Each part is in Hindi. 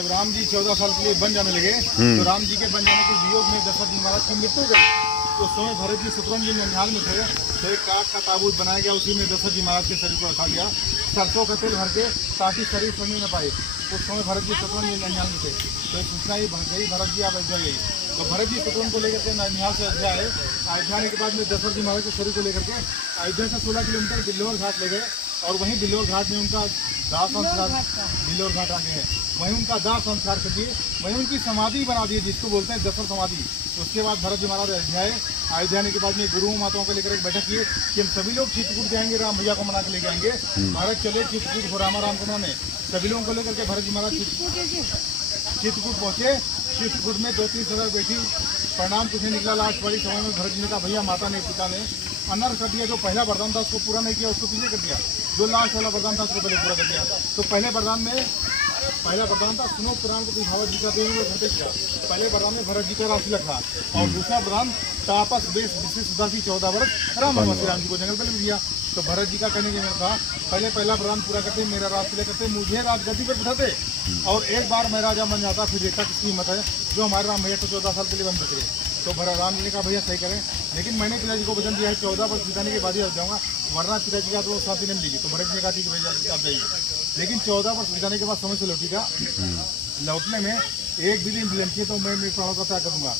जब राम जी 14 साल के लिए बन जाने लगे तो राम जी के बन जाने के वियोग में दशरथ जी महाराज की मृत्यु हो गई। उस समय भरत जी शत्रुघ्न जी ननिहाल में थे, तो एक काठ का ताबूत बनाया गया, उसी में दशरथ जी महाराज के शरीर को रखा गया सरसों का तेल भर के, ताकि शरीर समझ न पाए। उस समय भरत जी शत्रुघ्न जी ननिहाल में थे, तो एक सूचना ही बन गई भरत जी आप अयोध्या गई। तो भरत जी शत्रुघ्न को लेकर के ननिहाल से अयोध्या आए। अयोध्या आने के बाद में दशरथ जी महाराज के शरीर को लेकर के अयोध्या से 16 किलोमीटर बिल्लोर घाट ले गए, और वहीं बिल्लोर घाट में उनका दाह संस्कार, बिल्लोर घाट आगे है, वहीं उनका दाह संस्कार कर दिए, वहीं उनकी समाधि बना दी, जिसको बोलते हैं दशरथ समाधि। उसके बाद भरत जी महाराज अयोध्या आए। अयोध्या आने के बाद में गुरुओं माताओं को लेकर एक बैठक किए कि हम सभी लोग चित्रकूट जाएंगे, राम भैया को मना के लेके आएंगे। भारत चले चित्रकूट हो राम को मनाने, सभी लोगों को लेकर के भरत जी महाराज चित्रकूट पहुँचे। चित्रकूट में 2-3 सदर बैठी, प्रणाम तुझे निकला लास्ट बड़ी समय में भरत जी ने कहा भैया माता ने पिता ने अनर कर दिया, जो पहला वरदान था उसको पूरा नहीं किया, उसको पीछे कर दिया, जो लास्ट वाला वरदान था उसको पहले पूरा कर दिया। तो पहले वरदान में पहला वरदान था सुनो पुराण को भावत जी का देने घटे किया, पहले वरदान में भरत जी का राशि लखा, और दूसरा वरदान तापस वेश विशिष्ट उदासी 14 वर्ष राम जी को जंगल पर दिया। तो भरत जी का कहने के मैंने कहा पहले पहला वरदान पूरा करते, मेरा राज ले करते, मुझे राजगद्दी पर बिठाते, और एक बार मैं राजा बन जाता, फिर देखता किसकी हिम्मत है जो हमारे राम भैया को 14 साल के लिए बन सके। तो भरत राम जी ने कहा भैया सही करें, लेकिन मैंने पिताजी को वचन दिया है 14 वर्ष बिताने के बाद ही आ जाऊँगा, वरना पिताजी का तो साथी नहीं मिलेगी। तो भरत जी ने कहा ठीक है भैया आप जाइए, लेकिन 14 वर्ष बिताने के बाद समय से लौटेगा, लौटने में एक भी दिन विलंब किए तो मैं मेरे प्राणों का त्याग करूँगा।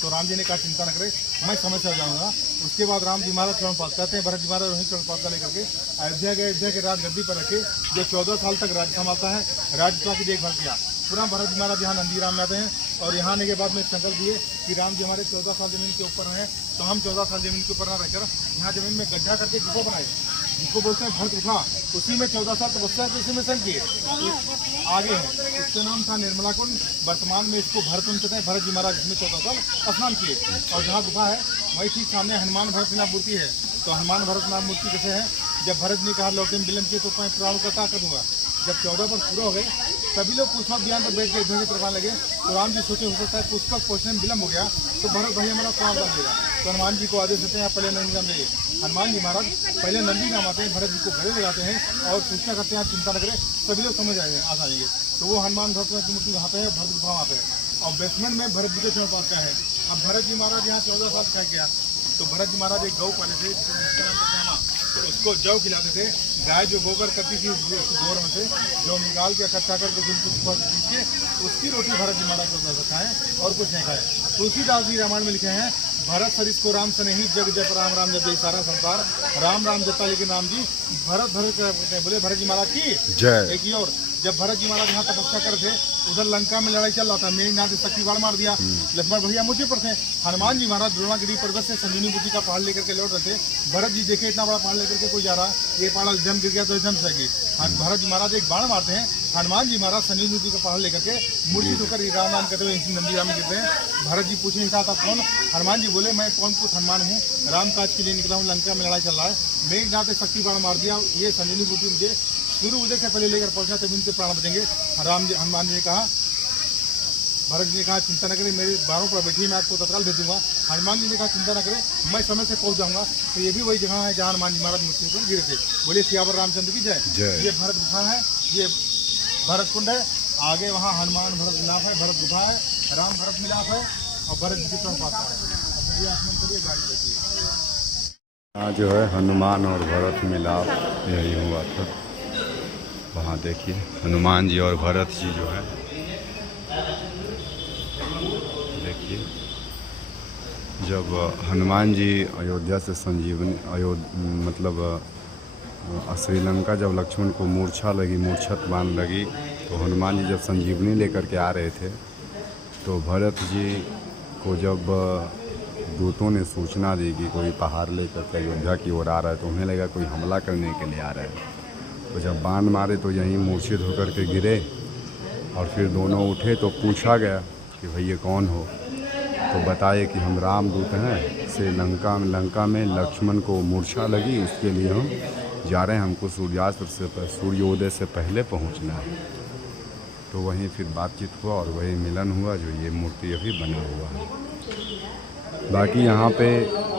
तो राम जी ने कहा चिंता न करे, मैं समय से आ जाऊँगा। उसके बाद राम जी महाराज चरण पात कहते हैं, भरत जी महाराज वहीं चरण पात लेकर के अयोध्या गए, अयोध्या के राजगद्दी पर रखे, जो 14 साल तक राज्य संभालता है, राज्यसभा की देखभाल किया। पुनः भरत जी महाराज यहाँ नंदीग्राम में आते हैं, और यहाँ आने के बाद में संकल्प दिए कि राम जी हमारे 14 साल जमीन के ऊपर हैं, तो हम 14 साल जमीन के ऊपर न रहकर यहाँ जमीन में गड्ढा करके गुफा बनाए, जिसको बोलते हैं भरत गुफा। उसी में 14 साल तपस्या के उसी में सन किए आगे है, इसका नाम था निर्मला कुंड। वर्तमान में इसको भरत कुंड कहते हैं। भरत जी महाराज इसमें 14 साल स्नान किए, और जहाँ गुफा है वही ठीक सामने हनुमान भरत नाम मूर्ति है। तो हनुमान भरत नाम मूर्ति कैसे है, जब भरत ने कहा लौटे में विलंब किए तो मैं प्राणों का त्याग करूँगा। जब 14 वर्ष पूरा हो गए, सभी लोग पुष्पक ध्यान पर बैठ के इधर उधर करवाने लगे, तो राम जी सोचे हो सकता है पुष्पक पहुँचने में विलंब हो गया तो भरत भैया हमारा प्राण डाल देगा। तो हनुमान जी को आदेश देते हैं पहले नंदीग्राम जाइए। हनुमान जी महाराज पहले नंदीग्राम आते हैं, भरत जी को गले लगाते हैं और सूचना करते हैं आप चिंता न करें, सभी लोग समझ आएंगे आ जाएंगे। तो वो हनुमान भरत की मूर्ति वहाँ पे है, भरत गुफा वहाँ पे है, और बेसमेंट में भरत जी के चरण पास का है। अब भरत जी महाराज यहाँ 14 साल का किया, तो भरत जी महाराज एक गौ पाले थे, तो उसको जौ खिलाते थे। गाय जो गोबर करती थी उस गोबर में से जो निकाल के इकट्ठा करके पीछे उसकी रोटी भरत जी महाराज को खाएं और कुछ नहीं खाए। तुलसीदास जी रामायण में लिखे हैं भरत सरिस को राम से नहीं जग जप राम राम जप सारा संसार, राम राम जपता लेकिन राम जी भरत भरत बोले भरत जी महाराज की जय। एक ही और जब भरत जी महाराज यहाँ तपस्या कर थे, उधर लंका में लड़ाई चल रहा था, मेरी नाथ शक्ति बाण मार दिया, लक्ष्मण भैया मुझे पर थे। हनुमान जी महाराज द्रोणागिरी पर्वत से संजीवनी बूटी का पहाड़ लेकर के लौट रहे थे। भरत जी देखे इतना बड़ा पहाड़ लेकर के कोई जा रहा है, ये पहाड़ जम गिर गया तो जम सकेगी। भरत जी महाराज एक बाण मारते हैं, हनुमान जी महाराज संजीवनी बूटी का पहाड़ लेकर के मूर्छित होकर राम नाम कहते हुए नंदीग्राम में गिरते हैं। भरत जी पूछे था कौन, हनुमान जी बोले मैं कौन पुत्र हनुमान हूँ, राम काज के लिए निकला हूँ, लंका में लड़ाई चल रहा है, मेघ नाथ शक्ति बाण मार दिया, ये संजीवनी बूटी मुझे शुरू उदय से पहले लेकर पहुंचा तभी उनके प्राण बचेंगे। हनुमान जी ने कहा, भरत जी ने कहा चिंता न करें, मेरे बारों पर बैठी मैं आपको तत्काल भेज दूंगा। हनुमान जी ने कहा चिंता न करें, मैं समय से पहुंच जाऊंगा। तो ये भी वही जगह है जहाँ हनुमान जी महाराज मूर्ति पर गिरे थे। बोले सियावर रामचंद्र की जय। ये भरत गुफा है, ये भरत कुंड है, आगे वहाँ हनुमान भरत मिलाप है, भरत गुफा है, राम भरत मिलाप है, और भरत जी के चरण पास है। आसमान के लिए गाड़ी बैठी है। यहाँ जो है हनुमान और भरत मिलाप यही हुआ था। वहाँ देखिए हनुमान जी और भरत जी जो है, देखिए जब हनुमान जी अयोध्या से संजीवनी मतलब श्रीलंका जब लक्ष्मण को मूर्छा लगी, मूर्छत बाण लगी, तो हनुमान जी जब संजीवनी लेकर के आ रहे थे, तो भरत जी को जब दूतों ने सूचना दी कि कोई पहाड़ लेकर के अयोध्या की ओर आ रहा है, तो उन्हें लगा कोई हमला करने के लिए आ रहा है। तो जब बाण मारे तो यहीं मूर्छित होकर के गिरे, और फिर दोनों उठे तो पूछा गया कि भैया कौन हो, तो बताए कि हम रामदूत हैं, लंका में लक्ष्मण को मूर्छा लगी, उसके लिए हम जा रहे हैं, हमको सूर्योदय से पहले पहुंचना है। तो वहीं फिर बातचीत हुआ और वही मिलन हुआ, जो ये मूर्ति अभी बना हुआ है। बाकी यहाँ पे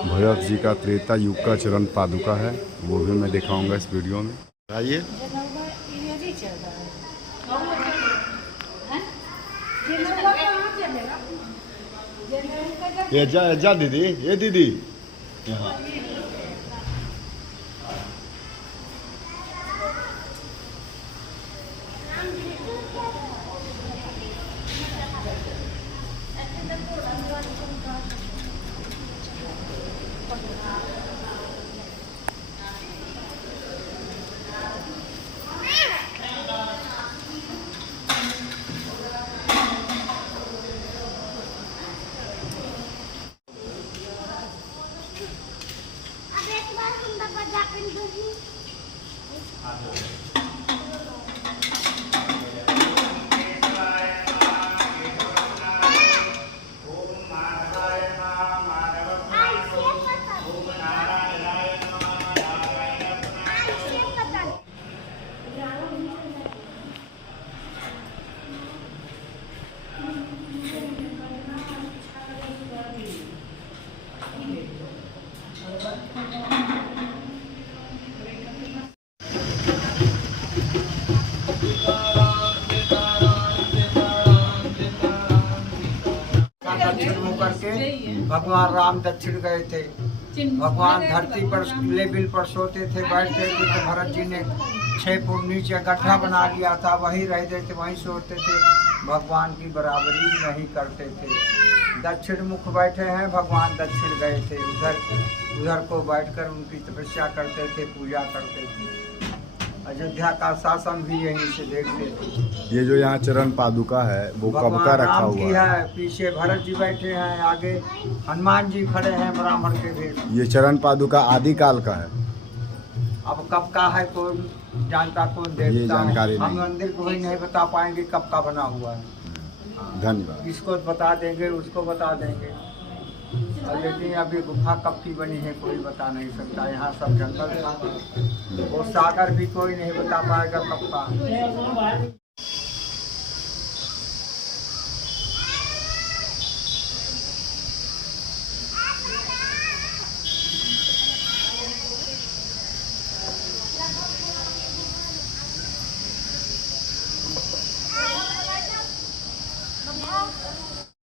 भरत जी का त्रेता युग का चरण पादुका है, वो भी मैं दिखाऊंगा इस वीडियो में। आइए। ये जा दीदी, ये दीदी यहाँ दक्षिण मुख करके भगवान राम दक्षिण गए थे। भगवान धरती पर लेबिल पर सोते थे, बैठते थे, तो भरत जी ने 6 फुट नीचे गड्ढा बना लिया था, वहीं रहते थे, वहीं सोते थे। भगवान की बराबरी नहीं करते थे। दक्षिण मुख बैठे हैं, भगवान दक्षिण गए थे, उधर को बैठकर उनकी तपस्या करते थे, पूजा करते थे। अयोध्या का शासन भी यहीं से देखते थे। ये जो यहाँ चरण पादुका है वो कब का रखा राम हुआ की है, पीछे भरत जी बैठे हैं, आगे हनुमान जी खड़े हैं ब्राह्मण के भेष। ये चरण पादुका आदि काल का है। अब कब का है कौन जानता, कौन ये देखता। जानकारी हम नहीं। मंदिर को ही नहीं बता पाएंगे कब का बना हुआ है। धन्यवाद। इसको बता देंगे, उसको बता देंगे, और लेकिन अभी गुफा कब की बनी है कोई बता नहीं सकता। यहाँ सब जंगल था, वो सागर भी कोई नहीं बता पाएगा कब का।